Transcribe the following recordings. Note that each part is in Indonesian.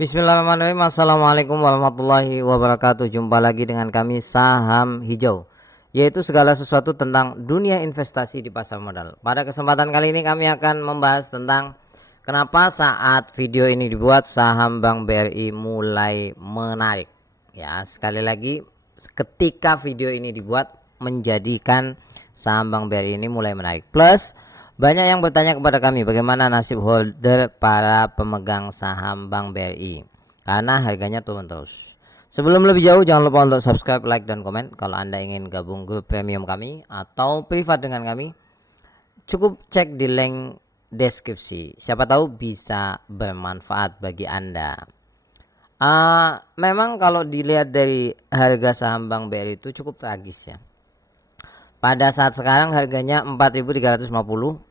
Bismillahirrahmanirrahim. Assalamualaikum warahmatullahi wabarakatuh. Jumpa lagi dengan kami Saham Hijau, yaitu segala sesuatu tentang dunia investasi di pasar modal. Pada kesempatan kali ini kami akan membahas tentang kenapa saat video ini dibuat saham Bank BRI mulai menarik. Ya, sekali lagi ketika video ini dibuat menjadikan saham Bank BRI ini mulai menarik. Plus banyak yang bertanya kepada kami bagaimana nasib holder para pemegang saham Bank BRI karena harganya turun terus. Sebelum lebih jauh jangan lupa untuk subscribe, like, dan komen. Kalau Anda ingin gabung grup premium kami atau privat dengan kami, cukup cek di link deskripsi. Siapa tahu bisa bermanfaat bagi Anda. Memang kalau dilihat dari harga saham Bank BRI itu cukup tragis ya. Pada saat sekarang harganya 4.350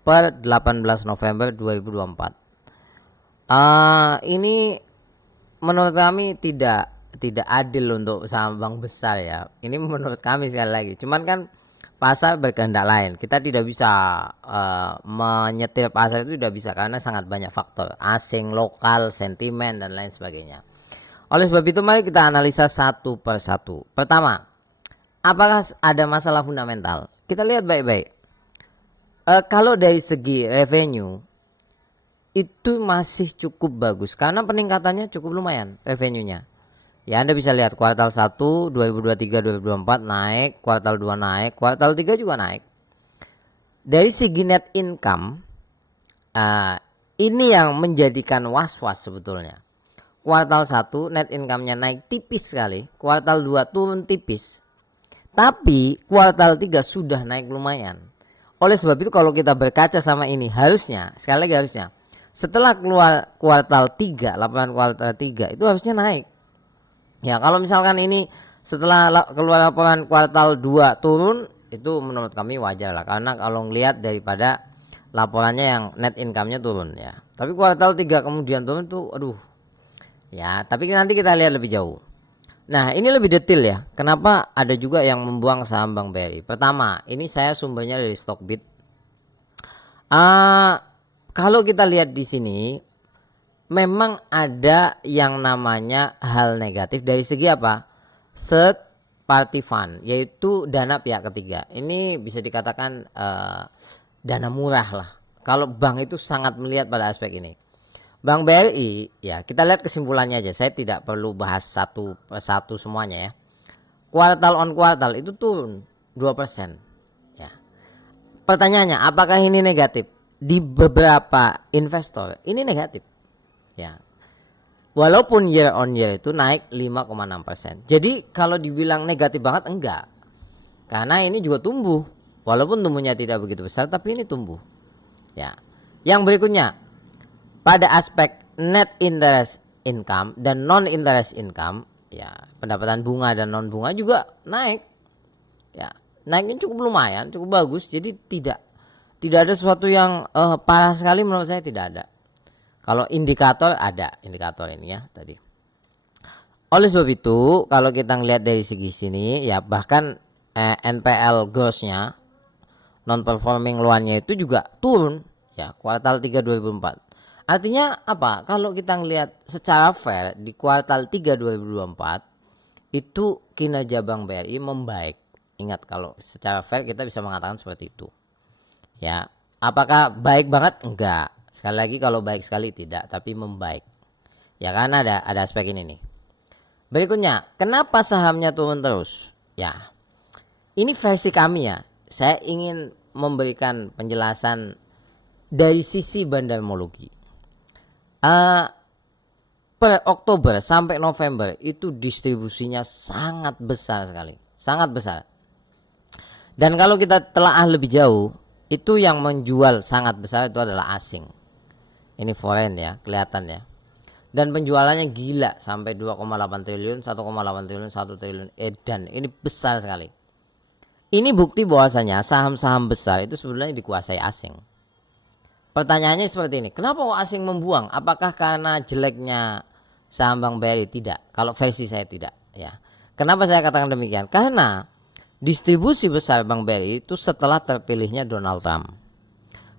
per 18 November 2024. Ini menurut kami tidak adil untuk saham bank besar ya. Ini menurut kami sekali lagi. Cuman kan pasar berkehendak lain. Kita tidak bisa menyetir pasar, itu tidak bisa karena sangat banyak faktor asing, lokal, sentimen, dan lain sebagainya. Oleh sebab itu mari kita analisa satu per satu. Pertama, apakah ada masalah fundamental? Kita lihat baik-baik. Kalau dari segi revenue itu masih cukup bagus karena peningkatannya cukup lumayan revenue-nya. Ya, Anda bisa lihat kuartal 1 2023 2024 naik, kuartal 2 naik, kuartal 3 juga naik. Dari segi net income ini yang menjadikan was-was sebetulnya. Kuartal 1 net income-nya naik tipis sekali, kuartal 2 turun tipis. Tapi kuartal 3 sudah naik lumayan. Oleh sebab itu kalau kita berkaca sama ini, harusnya, sekali lagi harusnya, setelah keluar kuartal 3, laporan kuartal 3 itu harusnya naik. Ya, kalau misalkan ini setelah keluar laporan kuartal 2 turun, itu menurut kami wajar lah. Karena kalau ngelihat daripada laporannya yang net income-nya turun ya. Tapi kuartal 3 kemudian turun tuh aduh. Ya, tapi nanti kita lihat lebih jauh. Nah, ini lebih detail ya. Kenapa ada juga yang membuang saham Bank BRI? Pertama, ini saya sumbernya dari Stockbit. Kalau kita lihat di sini, memang ada yang namanya hal negatif dari segi apa? Third party fund, yaitu dana pihak ketiga. Ini bisa dikatakan dana murah lah. Kalau bank itu sangat melihat pada aspek ini. Bank BRI ya, kita lihat kesimpulannya aja. Saya tidak perlu bahas satu persatu semuanya ya. Kuartal on kuartal itu turun 2% ya. Pertanyaannya, apakah ini negatif? Di beberapa investor ini negatif ya. Walaupun year on year itu naik 5,6%. Jadi kalau dibilang negatif banget enggak. Karena ini juga tumbuh. Walaupun tumbuhnya tidak begitu besar tapi ini tumbuh. Ya. Yang berikutnya, pada aspek net interest income dan non interest income ya, pendapatan bunga dan non bunga juga naik ya, naiknya cukup lumayan, cukup bagus. Jadi tidak ada sesuatu yang parah sekali menurut saya, tidak ada. Kalau indikator ada indikator ini ya tadi. Oleh sebab itu kalau kita ngelihat dari segi sini ya, bahkan NPL gross-nya, non performing loan-nya itu juga turun ya, kuartal 3 2004. Artinya apa? Kalau kita ngelihat secara fair di kuartal 3 2024 itu kinerja Bank BRI membaik. Ingat, kalau secara fair kita bisa mengatakan seperti itu. Ya, apakah baik banget? Enggak. Sekali lagi kalau baik sekali tidak, tapi membaik. Ya, karena ada aspek ini nih. Berikutnya, kenapa sahamnya turun terus? Ya. Ini versi kami ya. Saya ingin memberikan penjelasan dari sisi bandarmologi. Per Oktober sampai November itu distribusinya sangat besar sekali, sangat besar. Dan kalau kita telaah lebih jauh, itu yang menjual sangat besar itu adalah asing. Ini foreign ya, kelihatan ya. Dan penjualannya gila sampai 2,8 triliun, 1,8 triliun, 1 triliun edan. Ini besar sekali. Ini bukti bahwasanya saham-saham besar itu sebenarnya dikuasai asing. Pertanyaannya seperti ini, kenapa asing membuang? Apakah karena jeleknya saham Bank BRI? Tidak. Kalau versi saya tidak ya. Kenapa saya katakan demikian? Karena distribusi besar Bank BRI itu setelah terpilihnya Donald Trump.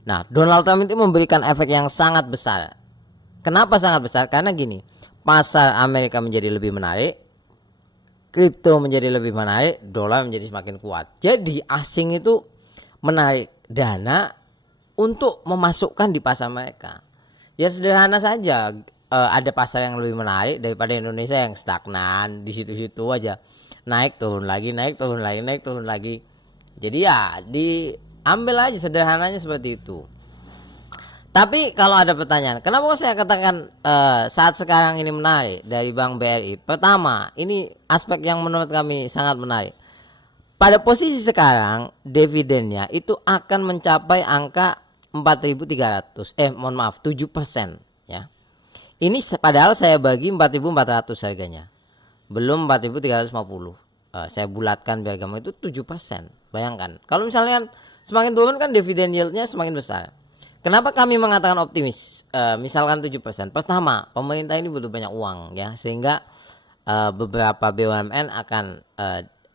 Nah, Donald Trump itu memberikan efek yang sangat besar. Kenapa sangat besar? Karena gini, pasar Amerika menjadi lebih menarik, kripto menjadi lebih menarik, dolar menjadi semakin kuat. Jadi asing itu menarik dana untuk memasukkan di pasar mereka. Ya sederhana saja, ada pasar yang lebih menarik daripada Indonesia yang stagnan di situ-situ aja, naik turun lagi, naik turun lagi, naik turun lagi. Jadi ya diambil aja, sederhananya seperti itu. Tapi kalau ada pertanyaan, kenapa saya katakan saat sekarang ini menarik dari Bank BRI? Pertama, ini aspek yang menurut kami sangat menarik. Pada posisi sekarang, dividennya itu akan mencapai angka 4.300, mohon maaf, 7%, ya. Ini padahal saya bagi 4.400 harganya. Belum 4.350. Saya bulatkan biar gampang, itu 7%. Bayangkan, kalau misalnya semakin turun kan dividen yieldnya semakin besar. Kenapa kami mengatakan optimis? Misalkan 7%. Pertama, pemerintah ini butuh banyak uang, ya, sehingga beberapa BUMN akan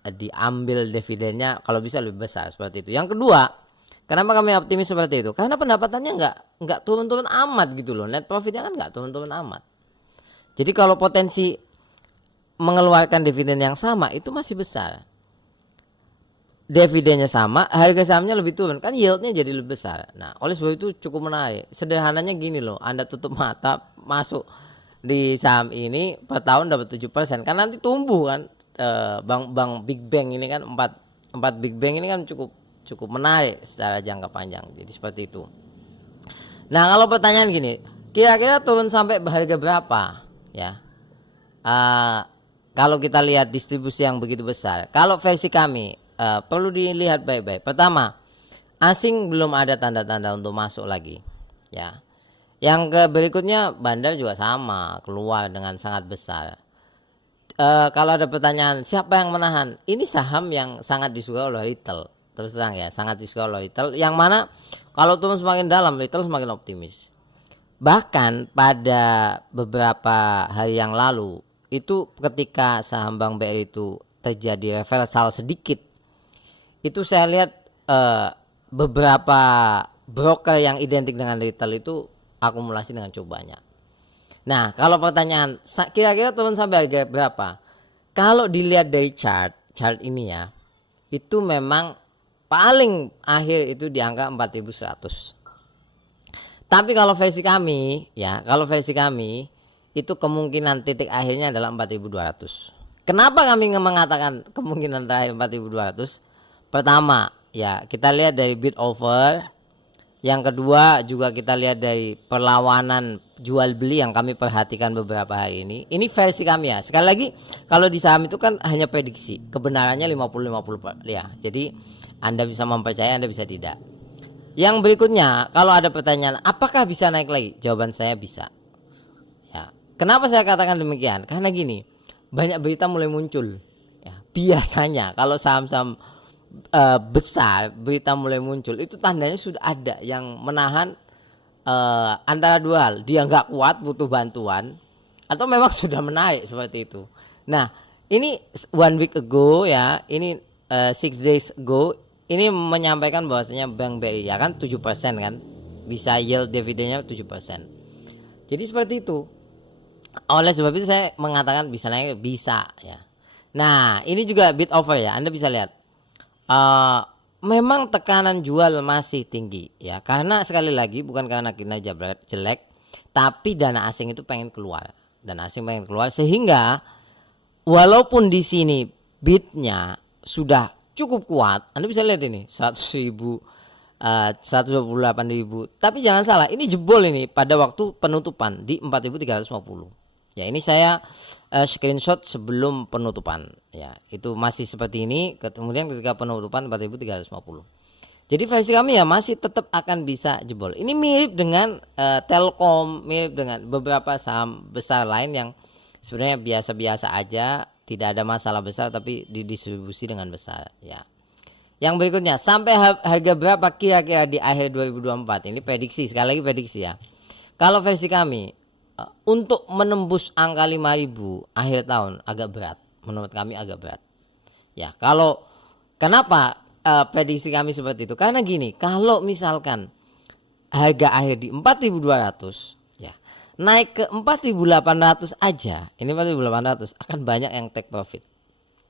diambil dividennya kalau bisa lebih besar seperti itu. Yang kedua, kenapa kami optimis seperti itu? Karena pendapatannya nggak turun-turun amat gitu loh. Net profitnya kan nggak turun-turun amat. Jadi kalau potensi mengeluarkan dividen yang sama itu masih besar. Dividennya sama, harga sahamnya lebih turun, kan yieldnya jadi lebih besar. Nah, oleh sebab itu cukup menarik. Sederhananya gini loh, Anda tutup mata masuk di saham ini per tahun dapat 7%, kan nanti tumbuh kan. Bank Big Bang ini kan, empat Big Bang ini kan cukup menarik secara jangka panjang. Jadi seperti itu. Nah, kalau pertanyaan gini, kira-kira turun sampai harga berapa, ya? Kalau kita lihat distribusi yang begitu besar, kalau versi kami perlu dilihat baik-baik. Pertama, asing belum ada tanda-tanda untuk masuk lagi, ya. Yang berikutnya, bandar juga sama, keluar dengan sangat besar. Kalau ada pertanyaan siapa yang menahan, ini saham yang sangat disukai oleh retail, terus terang ya, sangat disukai oleh retail, yang mana kalau turun semakin dalam, retail semakin optimis. Bahkan pada beberapa hari yang lalu itu ketika saham Bank BRI itu terjadi reversal sedikit, itu saya lihat beberapa broker yang identik dengan retail itu akumulasi dengan cukup banyak. Nah, kalau pertanyaan kira-kira turun sampai harga berapa? Kalau dilihat dari chart ini ya, itu memang paling akhir itu di angka 4.100. Tapi kalau versi kami, ya, itu kemungkinan titik akhirnya adalah 4.200. Kenapa kami mengatakan kemungkinan terakhir 4.200? Pertama, ya, kita lihat dari bid over. Yang kedua juga kita lihat dari perlawanan jual beli yang kami perhatikan beberapa hari ini. Ini versi kami ya. Sekali lagi, kalau di saham itu kan hanya prediksi. Kebenarannya 50-50, ya. Jadi Anda bisa mempercayai, Anda bisa tidak. Yang berikutnya, kalau ada pertanyaan, apakah bisa naik lagi? Jawaban saya bisa. Ya. Kenapa saya katakan demikian? Karena gini, banyak berita mulai muncul. Ya, biasanya kalau saham-saham besar berita mulai muncul, itu tandanya sudah ada yang menahan, antara dua hal, dia nggak kuat butuh bantuan, atau memang sudah menaik seperti itu. Nah, ini 1 week ago ya, ini 6 days ago, ini menyampaikan bahwasanya Bank BRI ya kan 7% kan, bisa yield dividennya 7%. Jadi seperti itu. Oleh sebab itu saya mengatakan bisa naik, bisa ya. Nah, ini juga bid over ya, Anda bisa lihat. Memang tekanan jual masih tinggi ya, karena sekali lagi bukan karena kinerja jelek, tapi dana asing itu pengen keluar, sehingga walaupun di sini bidnya sudah cukup kuat, Anda bisa lihat ini 100.000, 128.000, tapi jangan salah, ini jebol ini pada waktu penutupan di 4.350. Ya, ini saya screenshot sebelum penutupan ya, itu masih seperti ini, kemudian ketika penutupan 4.350. Jadi versi kami ya masih tetap akan bisa jebol. Ini mirip dengan Telkom, mirip dengan beberapa saham besar lain yang sebenarnya biasa-biasa aja, tidak ada masalah besar tapi didistribusi dengan besar ya. Yang berikutnya, sampai harga berapa kira-kira di akhir 2024? Ini prediksi, sekali lagi prediksi ya. Kalau versi kami, untuk menembus angka 5.000 akhir tahun agak berat, menurut kami agak berat. Ya, kalau kenapa prediksi kami seperti itu? Karena gini, kalau misalkan harga akhir di 4.200, ya, naik ke 4.800 aja, ini 4.800 akan banyak yang take profit.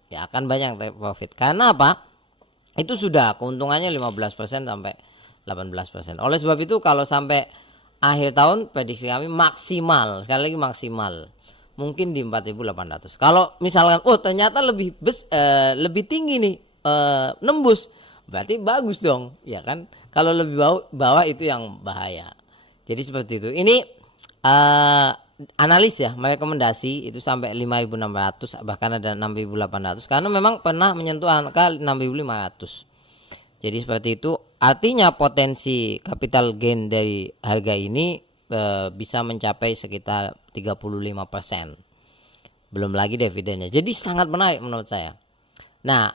Ya, akan banyak yang take profit. Karena apa? Itu sudah keuntungannya 15% sampai 18%. Oleh sebab itu kalau sampai akhir tahun prediksi kami maksimal, sekali lagi maksimal, mungkin di 4.800. Kalau misalkan oh ternyata lebih tinggi nih, nembus, berarti bagus dong, ya kan? Kalau lebih bawah itu yang bahaya. Jadi seperti itu. Ini analis ya, merekomendasi itu sampai 5.600, bahkan ada 6.800 karena memang pernah menyentuh angka 6.500. Jadi seperti itu, artinya potensi capital gain dari harga ini bisa mencapai sekitar 35%. Belum lagi dividennya. Jadi sangat menarik menurut saya. Nah,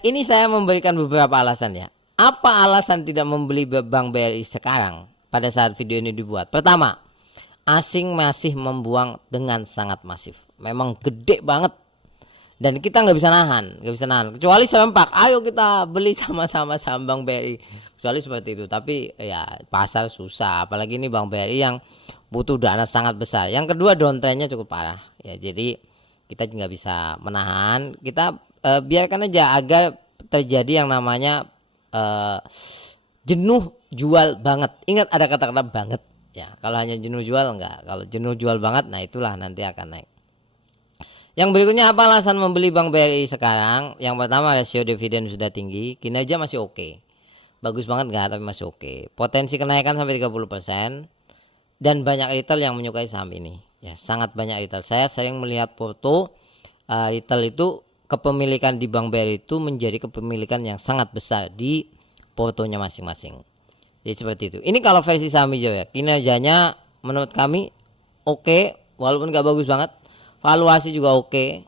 ini saya memberikan beberapa alasan ya. Apa alasan tidak membeli Bank BRI sekarang pada saat video ini dibuat? Pertama, asing masih membuang dengan sangat masif. Memang gede banget. Dan kita nggak bisa nahan, kecuali serempak. Ayo kita beli sama-sama saham Bank BRI. Kecuali seperti itu. Tapi ya pasar susah. Apalagi ini Bank BRI yang butuh dana sangat besar. Yang kedua, downtrendnya cukup parah. Ya jadi kita nggak bisa menahan. Kita biarkan aja agar terjadi yang namanya jenuh jual banget. Ingat ada kata-kata banget. Ya kalau hanya jenuh jual enggak. Kalau jenuh jual banget, nah itulah nanti akan naik. Yang berikutnya, apa alasan membeli Bank BRI sekarang? Yang pertama, rasio dividen sudah tinggi, kinerja masih oke. Bagus banget enggak, tapi masih oke. Potensi kenaikan sampai 30%, dan banyak retail yang menyukai saham ini. Ya, sangat banyak retail. Saya sering melihat foto retail itu, kepemilikan di Bank BRI itu menjadi kepemilikan yang sangat besar di portonya masing-masing. Jadi seperti itu. Ini kalau versi saham hijau ya, kinerjanya menurut kami oke, walaupun enggak bagus banget. Valuasi juga oke.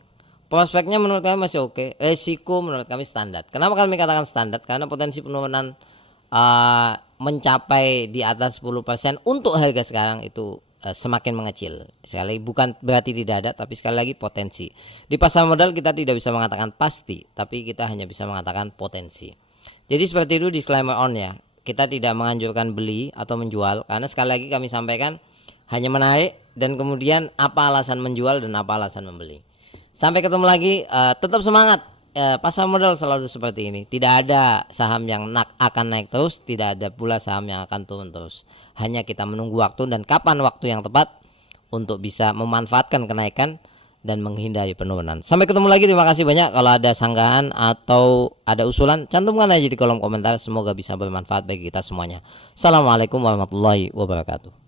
Prospeknya menurut kami masih oke. Resiko menurut kami standar. Kenapa kami katakan standar? Karena potensi penurunan mencapai di atas 10% untuk harga sekarang itu semakin mengecil. Sekali lagi, bukan berarti tidak ada, tapi sekali lagi potensi. Di pasar modal kita tidak bisa mengatakan pasti, tapi kita hanya bisa mengatakan potensi. Jadi seperti itu, disclaimer on ya. Kita tidak menganjurkan beli atau menjual, karena sekali lagi kami sampaikan hanya menarik, dan kemudian apa alasan menjual dan apa alasan membeli. Sampai ketemu lagi, tetap semangat. Pasar modal selalu seperti ini. Tidak ada saham yang akan naik terus, tidak ada pula saham yang akan turun terus. Hanya kita menunggu waktu dan kapan waktu yang tepat untuk bisa memanfaatkan kenaikan dan menghindari penurunan. Sampai ketemu lagi, terima kasih banyak. Kalau ada sanggahan atau ada usulan, cantumkan aja di kolom komentar. Semoga bisa bermanfaat bagi kita semuanya. Assalamualaikum warahmatullahi wabarakatuh.